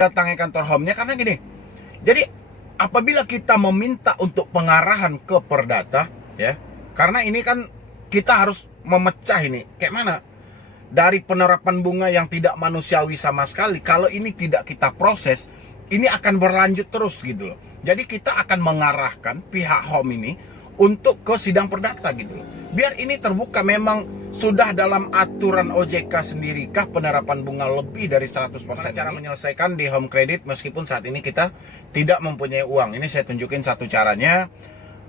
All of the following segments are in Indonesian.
datangi kantor home-nya karena gini. Jadi apabila kita meminta untuk pengarahan ke Perdata, ya, karena ini kan kita harus memecah ini. Kayak mana? Dari penerapan bunga yang tidak manusiawi sama sekali, kalau ini tidak kita proses, ini akan berlanjut terus gitu loh. Jadi kita akan mengarahkan pihak home ini untuk ke sidang perdata gitu loh. Biar ini terbuka, memang sudah dalam aturan OJK sendirikah penerapan bunga lebih dari 100%. Cara menyelesaikan di home credit meskipun saat ini kita tidak mempunyai uang. Ini saya tunjukin satu caranya.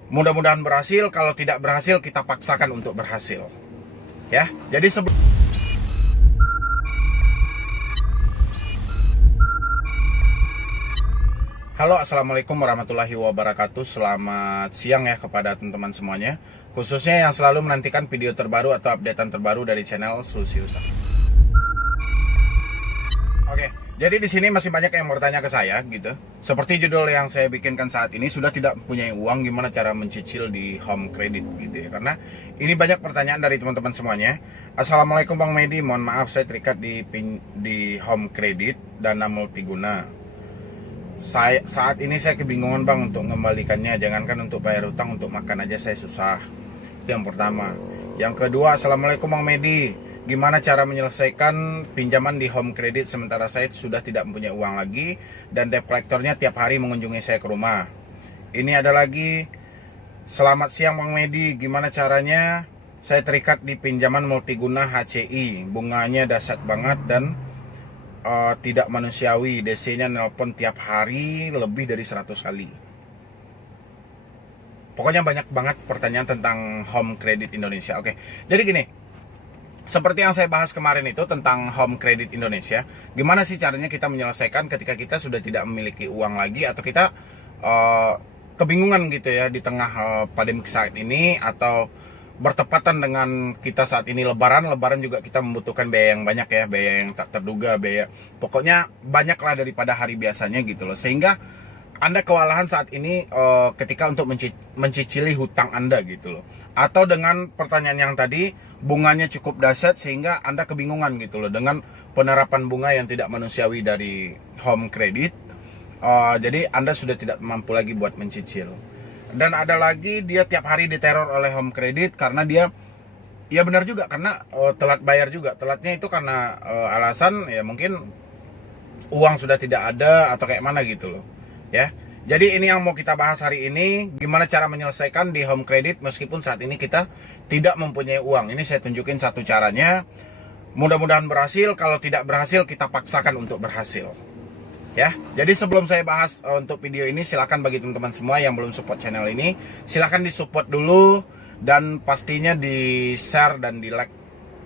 Mudah-mudahan berhasil, kalau tidak berhasil kita paksakan untuk berhasil. Ya, jadi sebelum Halo, assalamualaikum warahmatullahi wabarakatuh. Selamat siang ya kepada teman-teman semuanya, khususnya yang selalu menantikan video terbaru atau updatean terbaru dari channel Solusi Utang. Oke, jadi di sini masih banyak yang bertanya ke saya gitu. Seperti judul yang saya bikinkan saat ini, sudah tidak mempunyai uang, gimana cara mencicil di home credit gitu ya. Karena ini banyak pertanyaan dari teman-teman semuanya. Assalamualaikum Bang Medi, mohon maaf saya terikat di home credit dana multiguna. Saat ini saya kebingungan Bang untuk mengembalikannya. Jangankan untuk bayar utang, untuk makan aja saya susah. Itu yang pertama. Yang kedua, assalamualaikum Bang Medi, gimana cara menyelesaikan pinjaman di home credit sementara saya sudah tidak mempunyai uang lagi dan debt collector-nya tiap hari mengunjungi saya ke rumah. Ini ada lagi, selamat siang Bang Medi, gimana caranya saya terikat di pinjaman multiguna HCI, bunganya dahsyat banget dan tidak manusiawi, DC-nya nelpon tiap hari lebih dari 100 kali. Pokoknya banyak banget pertanyaan tentang home credit Indonesia. Oke, jadi gini, seperti yang saya bahas kemarin itu tentang home credit Indonesia, gimana sih caranya kita menyelesaikan ketika kita sudah tidak memiliki uang lagi, atau kita kebingungan gitu ya di tengah pandemi saat ini, atau bertepatan dengan kita saat ini lebaran juga kita membutuhkan biaya yang banyak ya, biaya yang tak terduga, biaya pokoknya banyaklah daripada hari biasanya gitu loh, sehingga Anda kewalahan saat ini ketika untuk mencicili hutang Anda gitu loh, atau dengan pertanyaan yang tadi, bunganya cukup dahsyat sehingga Anda kebingungan gitu loh dengan penerapan bunga yang tidak manusiawi dari home credit. Jadi Anda sudah tidak mampu lagi buat mencicil. Dan ada lagi, dia tiap hari diteror oleh home credit karena dia, ya benar juga, karena telat bayar juga. Telatnya itu karena alasan ya mungkin uang sudah tidak ada atau kayak mana gitu loh ya. Jadi ini yang mau kita bahas hari ini, gimana cara menyelesaikan di home credit meskipun saat ini kita tidak mempunyai uang. Ini saya tunjukin satu caranya. Mudah-mudahan berhasil, kalau tidak berhasil kita paksakan untuk berhasil. Ya, jadi sebelum saya bahas untuk video ini, silakan bagi teman-teman semua yang belum support channel ini, silakan disupport dulu dan pastinya di share dan di like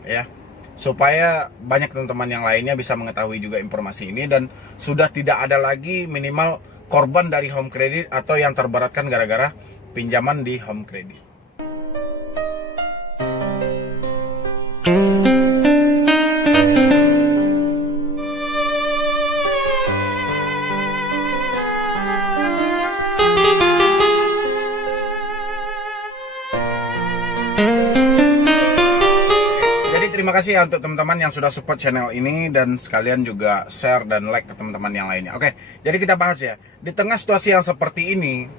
ya, supaya banyak teman-teman yang lainnya bisa mengetahui juga informasi ini dan sudah tidak ada lagi minimal korban dari home credit atau yang terberatkan gara-gara pinjaman di home credit. Terima kasih ya untuk teman-teman yang sudah support channel ini dan sekalian juga share dan like ke teman-teman yang lainnya. Oke, jadi kita bahas ya. Di tengah situasi yang seperti ini,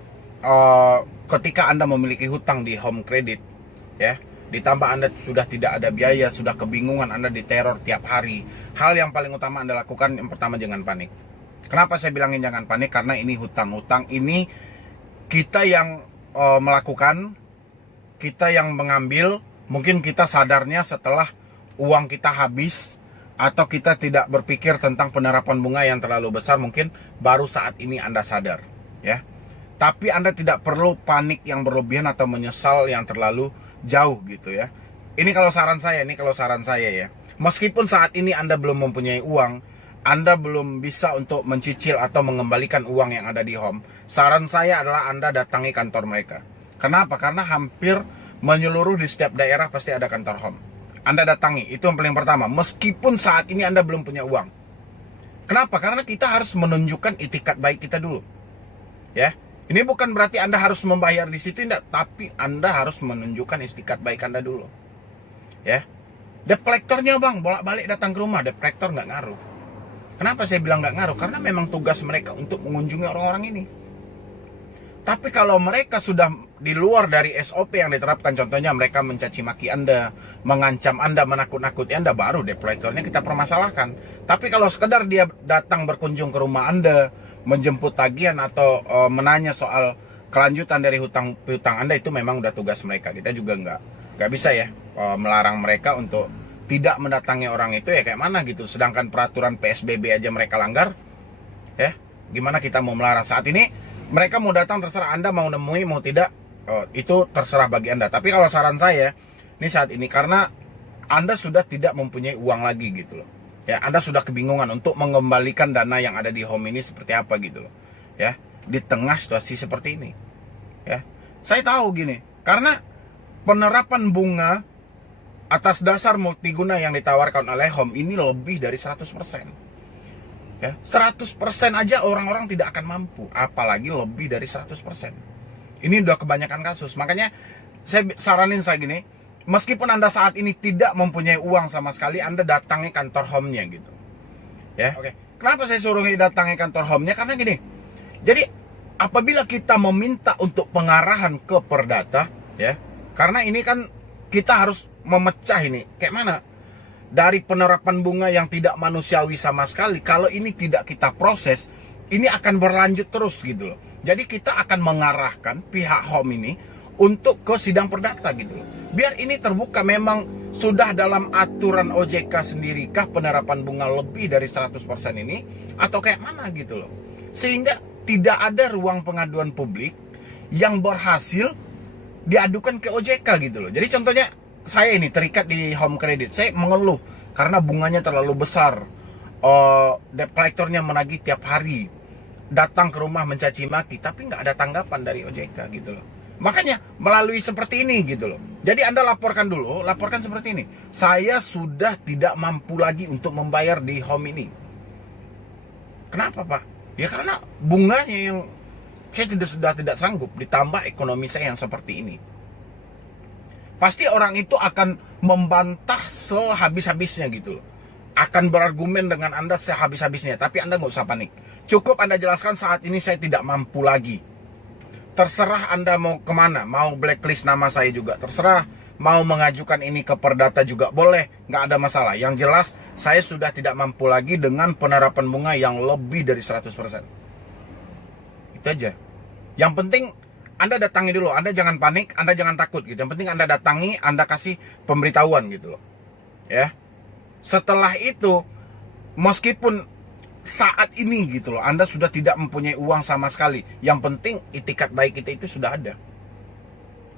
ketika Anda memiliki hutang di home credit, ya, ditambah Anda sudah tidak ada biaya, sudah kebingungan, Anda diteror tiap hari. Hal yang paling utama Anda lakukan, yang pertama, jangan panik. Kenapa saya bilangin jangan panik? Karena ini hutang-hutang ini kita yang melakukan, kita yang mengambil. Mungkin kita sadarnya setelah uang kita habis, atau kita tidak berpikir tentang penerapan bunga yang terlalu besar, mungkin baru saat ini Anda sadar ya. Tapi Anda tidak perlu panik yang berlebihan atau menyesal yang terlalu jauh gitu ya. Ini kalau saran saya ya. Meskipun saat ini Anda belum mempunyai uang, Anda belum bisa untuk mencicil atau mengembalikan uang yang ada di home, saran saya adalah Anda datangi kantor mereka. Kenapa? Karena hampir menyeluruh di setiap daerah pasti ada kantor home. Anda datangi, itu yang paling pertama. Meskipun saat ini Anda belum punya uang. Kenapa? Karena kita harus menunjukkan itikat baik kita dulu. Ya, ini bukan berarti Anda harus membayar di situ, enggak, tapi Anda harus menunjukkan itikat baik Anda dulu. Ya, debt collector-nya Bang, bolak-balik datang ke rumah, debt collector nggak ngaruh. Kenapa saya bilang nggak ngaruh? Karena memang tugas mereka untuk mengunjungi orang-orang ini. Tapi kalau mereka sudah di luar dari SOP yang diterapkan, contohnya mereka mencaci maki Anda, mengancam Anda, menakut-nakuti Anda, baru debt collectornya kita permasalahkan. Tapi kalau sekedar dia datang berkunjung ke rumah Anda, menjemput tagihan atau menanya soal kelanjutan dari hutang Anda, itu memang udah tugas mereka. Kita juga nggak bisa ya melarang mereka untuk tidak mendatangi orang itu ya, kayak mana gitu. Sedangkan peraturan PSBB aja mereka langgar, ya gimana kita mau melarang? Saat ini mereka mau datang, terserah Anda mau nemui mau tidak, itu terserah bagi Anda. Tapi kalau saran saya ini saat ini, karena Anda sudah tidak mempunyai uang lagi gitu loh ya, Anda sudah kebingungan untuk mengembalikan dana yang ada di home ini seperti apa gitu loh ya, di tengah situasi seperti ini ya. Saya tahu gini, karena penerapan bunga atas dasar multiguna yang ditawarkan oleh home ini lebih dari 100%. Ya, 100% aja orang-orang tidak akan mampu, apalagi lebih dari 100%. Ini udah kebanyakan kasus. Makanya saya saranin saya gini, meskipun Anda saat ini tidak mempunyai uang sama sekali, Anda datangi kantor home-nya gitu. Ya, oke. Kenapa saya suruh datangi kantor home-nya? Karena gini. Jadi apabila kita meminta untuk pengarahan ke perdata, ya, karena ini kan kita harus memecah ini. Kayak mana? Dari penerapan bunga yang tidak manusiawi sama sekali, kalau ini tidak kita proses, ini akan berlanjut terus gitu loh. Jadi kita akan mengarahkan pihak home ini untuk ke sidang perdata gitu loh. Biar ini terbuka, memang sudah dalam aturan OJK sendirikah penerapan bunga lebih dari 100% ini, atau kayak mana gitu loh. Sehingga tidak ada ruang pengaduan publik yang berhasil diadukan ke OJK gitu loh. Jadi contohnya, saya ini terikat di home credit, saya mengeluh karena bunganya terlalu besar, debt collectornya menagih tiap hari, datang ke rumah mencaci maki, tapi nggak ada tanggapan dari OJK gitu loh. Makanya melalui seperti ini gitu loh. Jadi Anda laporkan dulu, laporkan seperti ini. Saya sudah tidak mampu lagi untuk membayar di home ini. Kenapa Pak? Ya karena bunganya yang saya sudah tidak sanggup, ditambah ekonomi saya yang seperti ini. Pasti orang itu akan membantah sehabis-habisnya gitu loh. Akan berargumen dengan Anda sehabis-habisnya. Tapi Anda nggak usah panik. Cukup Anda jelaskan, saat ini saya tidak mampu lagi. Terserah Anda mau kemana. Mau blacklist nama saya juga terserah. Mau mengajukan ini ke perdata juga boleh. Nggak ada masalah. Yang jelas saya sudah tidak mampu lagi dengan penerapan bunga yang lebih dari 100%. Itu aja. Yang penting Anda datangi dulu, Anda jangan panik, Anda jangan takut gitu. Yang penting Anda datangi, Anda kasih pemberitahuan gitu loh. Ya. Setelah itu, meskipun saat ini gitu loh, Anda sudah tidak mempunyai uang sama sekali, yang penting itikat baik kita itu sudah ada.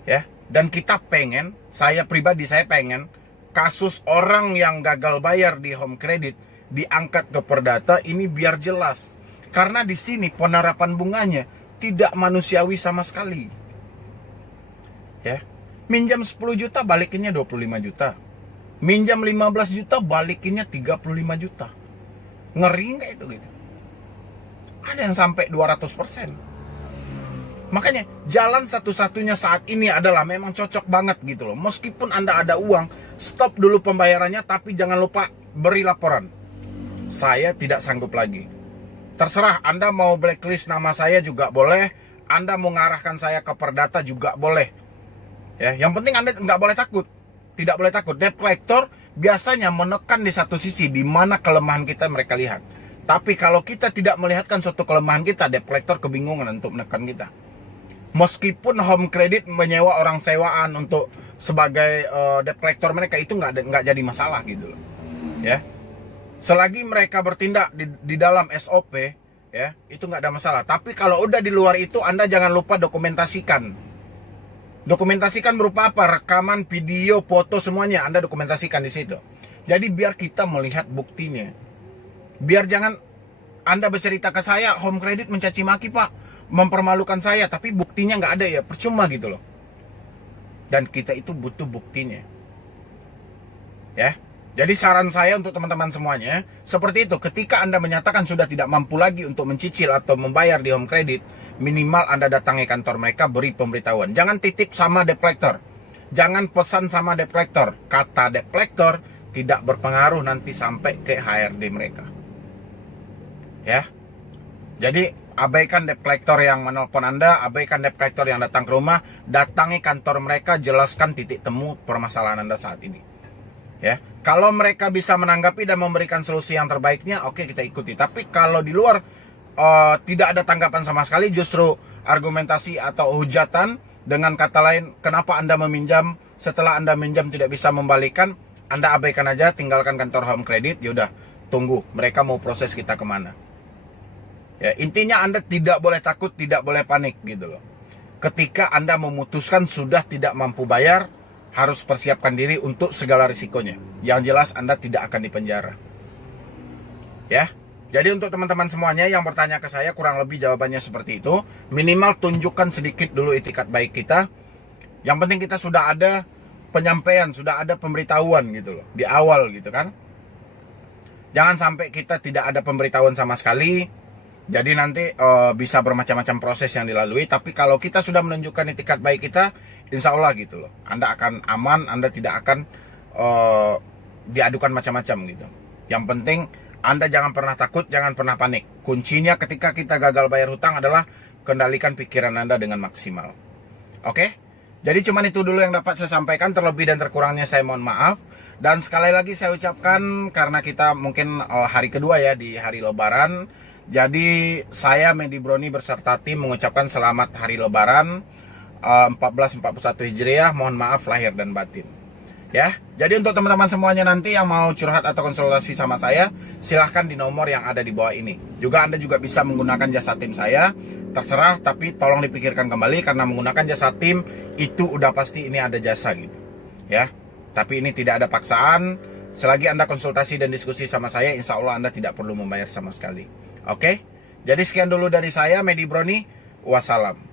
Ya. Dan kita pengen, saya pribadi saya pengen kasus orang yang gagal bayar di home credit diangkat ke perdata ini biar jelas. Karena di sini penerapan bunganya tidak manusiawi sama sekali. Ya. Minjam 10 juta balikinnya 25 juta. Minjam 15 juta balikinnya 35 juta. Ngeri nggak itu gitu? Ada yang sampai 200%. Makanya jalan satu-satunya saat ini adalah memang cocok banget gitu loh. Meskipun Anda ada uang, stop dulu pembayarannya, tapi jangan lupa beri laporan. Saya tidak sanggup lagi. Terserah Anda mau blacklist nama saya juga boleh, Anda mau ngarahkan saya ke perdata juga boleh. Ya, yang penting Anda nggak boleh takut. Tidak boleh takut. Debt collector biasanya menekan di satu sisi di mana kelemahan kita mereka lihat. Tapi kalau kita tidak melihatkan suatu kelemahan kita, debt collector kebingungan untuk menekan kita. Meskipun home credit menyewa orang sewaan untuk sebagai debt collector mereka, itu nggak jadi masalah gitu loh. Ya. Selagi mereka bertindak di dalam SOP, ya, itu nggak ada masalah. Tapi kalau udah di luar itu, Anda jangan lupa dokumentasikan. Dokumentasikan berupa apa? Rekaman, video, foto, semuanya Anda dokumentasikan di situ. Jadi biar kita melihat buktinya. Biar jangan Anda bercerita ke saya, home credit mencaci maki Pak, mempermalukan saya, tapi buktinya nggak ada ya, percuma gitu loh. Dan kita itu butuh buktinya. Ya. Jadi saran saya untuk teman-teman semuanya, seperti itu. Ketika Anda menyatakan sudah tidak mampu lagi untuk mencicil atau membayar di home credit, minimal Anda datangi kantor mereka, beri pemberitahuan. Jangan titip sama debt collector. Jangan pesan sama debt collector. Kata debt collector tidak berpengaruh nanti sampai ke HRD mereka. Ya. Jadi abaikan debt collector yang menelpon Anda, abaikan debt collector yang datang ke rumah, datangi kantor mereka, jelaskan titik temu permasalahan Anda saat ini. Ya, kalau mereka bisa menanggapi dan memberikan solusi yang terbaiknya, oke, kita ikuti. Tapi kalau di luar tidak ada tanggapan sama sekali, justru argumentasi atau hujatan, dengan kata lain, kenapa Anda meminjam, setelah Anda minjam tidak bisa membalikan, Anda abaikan aja, tinggalkan kantor home credit, yaudah, tunggu, mereka mau proses kita kemana. Ya, intinya Anda tidak boleh takut, tidak boleh panik gitu loh. Ketika Anda memutuskan sudah tidak mampu bayar, harus persiapkan diri untuk segala risikonya. Yang jelas Anda tidak akan dipenjara. Ya. Jadi untuk teman-teman semuanya yang bertanya ke saya, kurang lebih jawabannya seperti itu. Minimal tunjukkan sedikit dulu itikat baik kita. Yang penting kita sudah ada penyampaian, sudah ada pemberitahuan gitu loh, di awal gitu kan. Jangan sampai kita tidak ada pemberitahuan sama sekali. Jadi nanti bisa bermacam-macam proses yang dilalui. Tapi kalau kita sudah menunjukkan itikat baik kita, insya Allah gitu loh, Anda akan aman, Anda tidak akan diadukan macam-macam gitu. Yang penting Anda jangan pernah takut, jangan pernah panik. Kuncinya ketika kita gagal bayar hutang adalah kendalikan pikiran Anda dengan maksimal. Oke? Jadi cuman itu dulu yang dapat saya sampaikan. Terlebih dan terkurangnya saya mohon maaf. Dan sekali lagi saya ucapkan, karena kita mungkin hari kedua ya di hari Lebaran, jadi saya Medi Broni beserta tim mengucapkan selamat hari Lebaran 1441 Hijriah. Mohon maaf lahir dan batin. Ya, jadi untuk teman-teman semuanya nanti yang mau curhat atau konsultasi sama saya, silahkan di nomor yang ada di bawah ini. Juga Anda juga bisa menggunakan jasa tim saya, terserah, tapi tolong dipikirkan kembali, karena menggunakan jasa tim itu udah pasti ini ada jasa gitu. Ya, tapi ini tidak ada paksaan. Selagi Anda konsultasi dan diskusi sama saya, insya Allah Anda tidak perlu membayar sama sekali. Oke, jadi sekian dulu dari saya, Medi Broni. Wassalam.